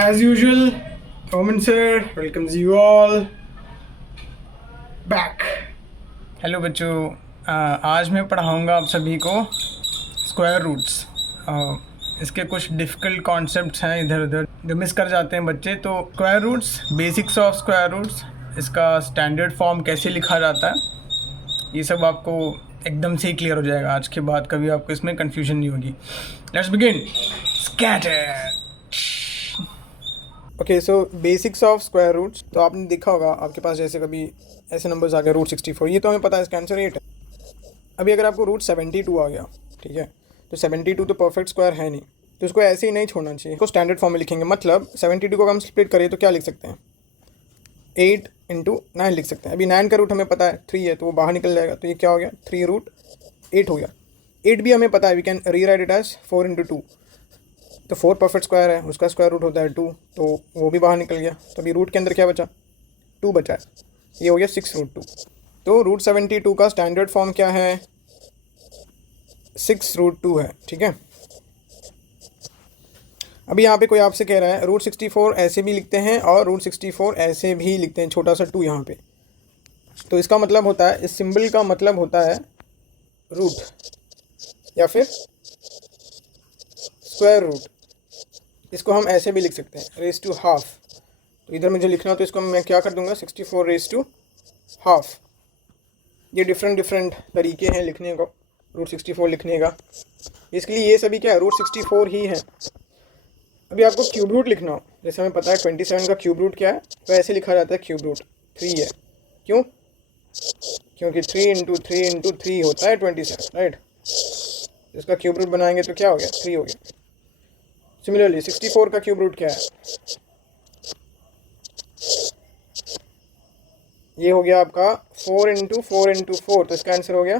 As usual, Roman sir welcomes you all back. Hello बच्चों, आज मैं पढ़ाऊँगा आप सभी को स्क्वायर रूट्स। इसके कुछ डिफ़िकल्ट कॉन्सेप्ट्स हैं इधर उधर जो मिस कर जाते हैं बच्चे। तो square roots, basics of square roots, इसका स्टैंडर्ड फॉर्म कैसे लिखा जाता है, ये सब आपको एकदम से ही क्लियर हो जाएगा आज के बाद। कभी आपको इसमें कन्फ्यूजन नहीं होगी। Let's begin. Scatter. Okay, so basics of square roots. तो आपने देखा होगा आपके पास जैसे कभी ऐसे नंबर्स आ गए रूट 64, ये तो हमें पता है इसका आंसर 8 है। अभी अगर आपको रूट 72 आ गया, ठीक है, तो 72 तो परफेक्ट स्क्वायर है नहीं, तो इसको ऐसे ही नहीं छोड़ना चाहिए, इसको स्टैंडर्ड फॉर्म में लिखेंगे। मतलब 72 को हम स्प्लिट करें तो क्या लिख सकते हैं, 8 इंटू 9 लिख सकते हैं। अभी 9 का रूट हमें पता है 3 है, तो वो बाहर निकल जाएगा, तो ये क्या हो गया, 3 रूट 8 हो गया। 8 भी हमें पता है, we can rewrite it as 4 into 2, तो 4 परफेक्ट स्क्वायर है, उसका स्क्वायर रूट होता है 2, तो वो भी बाहर निकल गया। तो अभी रूट के अंदर क्या बचा, 2 बचा है, ये हो गया 6 रूट 2। तो रूट 72 का स्टैंडर्ड फॉर्म क्या है, 6 रूट 2 है, ठीक है। अभी यहाँ पे कोई आपसे कह रहा है रूट 64 ऐसे भी लिखते हैं और रूट 64 ऐसे भी लिखते हैं, छोटा सा 2 यहाँ पे। तो इसका मतलब होता है, इस सिंबल का मतलब होता है रूट या फिर स्क्वायर रूट। इसको हम ऐसे भी लिख सकते हैं, रेस टू हाफ। तो इधर मुझे लिखना, तो इसको मैं क्या कर दूंगा, 64 रेस टू हाफ। ये डिफरेंट तरीके हैं लिखने को, रूट 64 लिखने का। इसके लिए ये सभी क्या है, रूट 64 ही है। अभी आपको क्यूब रूट लिखना हो, जैसे हमें पता है 27 का क्यूब रूट क्या है, तो ऐसे लिखा जाता है क्यूब रूट 3 है। क्यों, क्योंकि 3 इंटू 3 इंटू 3 होता है 27, राइट। इसका क्यूब रूट बनाएंगे तो क्या हो गया, 3 हो गया। सिमिलरली 64 का क्यूब रूट क्या है, ये हो गया आपका 4 इंटू 4 इंटू 4, तो इसका आंसर हो गया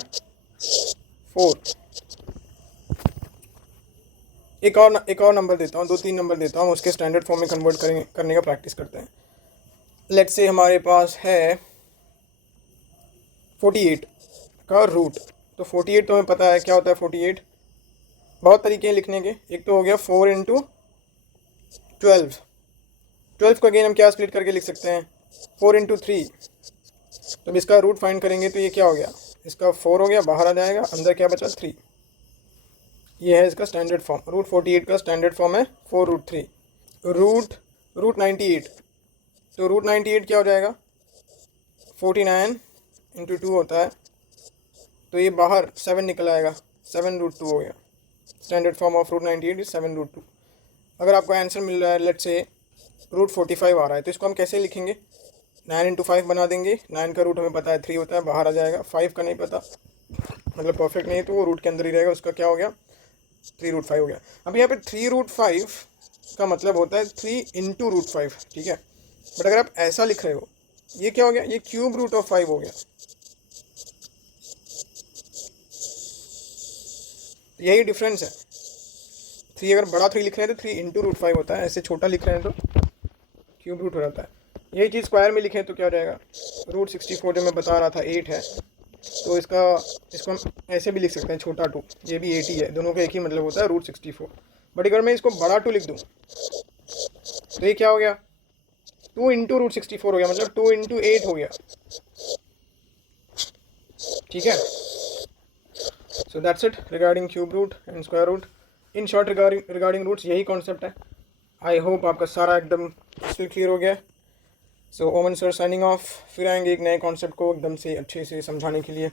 4। एक और नंबर देता हूँ, 2-3 नंबर देता हूँ, उसके स्टैंडर्ड फॉर्म में कन्वर्ट करने का प्रैक्टिस करते हैं। लेट्स से हमारे पास है 48 का रूट। तो 48 तो हमें पता है क्या होता है 48, बहुत तरीके हैं लिखने के। एक तो हो गया 4 इंटू 12 को अगेन हम क्या स्प्लिट करके लिख सकते हैं, 4 इंटू 3। तो अब इसका रूट फाइंड करेंगे तो ये क्या हो गया, इसका 4 हो गया, बाहर आ जाएगा, अंदर क्या बचा 3। ये है इसका स्टैंडर्ड फॉर्म। रूट 48 का स्टैंडर्ड फॉर्म है 4 रूट 3। रूट 98, तो रूट 98 क्या हो जाएगा, 49 इंटू 2 होता है, तो ये बाहर 7 निकल आएगा, 7 रूट 2 हो गया। Standard form of root 98 is 7 root 2। अगर आपको आंसर मिल रहा है लेट्स से रूट 45 आ रहा है, तो इसको हम कैसे लिखेंगे, 9 इंटू 5 बना देंगे। 9 का रूट हमें पता है 3 होता है, बाहर आ जाएगा। 5 का नहीं पता, मतलब परफेक्ट नहीं है, तो वो रूट के अंदर ही रहेगा, उसका क्या हो गया, 3 रूट 5 हो गया। अब यहाँ पे 3 रूट 5 का मतलब होता है 3 इंटू रूट 5, ठीक है। बट अगर आप ऐसा लिख रहे हो, ये क्या हो गया, ये क्यूब रूट ऑफ 5 हो गया। यही डिफरेंस है। 3 अगर बड़ा 3 लिख रहे हैं तो 3 इंटू रूट 5 होता है, ऐसे छोटा लिख रहे हैं तो क्यूब रूट हो जाता है। यही चीज़ स्क्वायर में लिखें तो क्या हो जाएगा, रूट 64 जो मैं बता रहा था 8 है, तो इसको हम ऐसे भी लिख सकते हैं, छोटा 2, ये भी 8 ही है, दोनों का एक ही मतलब होता है रूट 64। बट अगर मैं इसको बड़ा 2 लिख दूँ तो ये क्या हो गया, 2 इंटू रूट 64 हो गया, मतलब 2 इंटू 8 हो गया, ठीक है। So that's it regarding cube root and square root. In short regarding roots यही कॉन्सेप्ट है। आई होप आपका सारा एकदम क्लियर हो गया। सो ओमन सर साइनिंग ऑफ। फिर आएंगे एक नए कॉन्सेप्ट को एकदम से अच्छे से समझाने के लिए।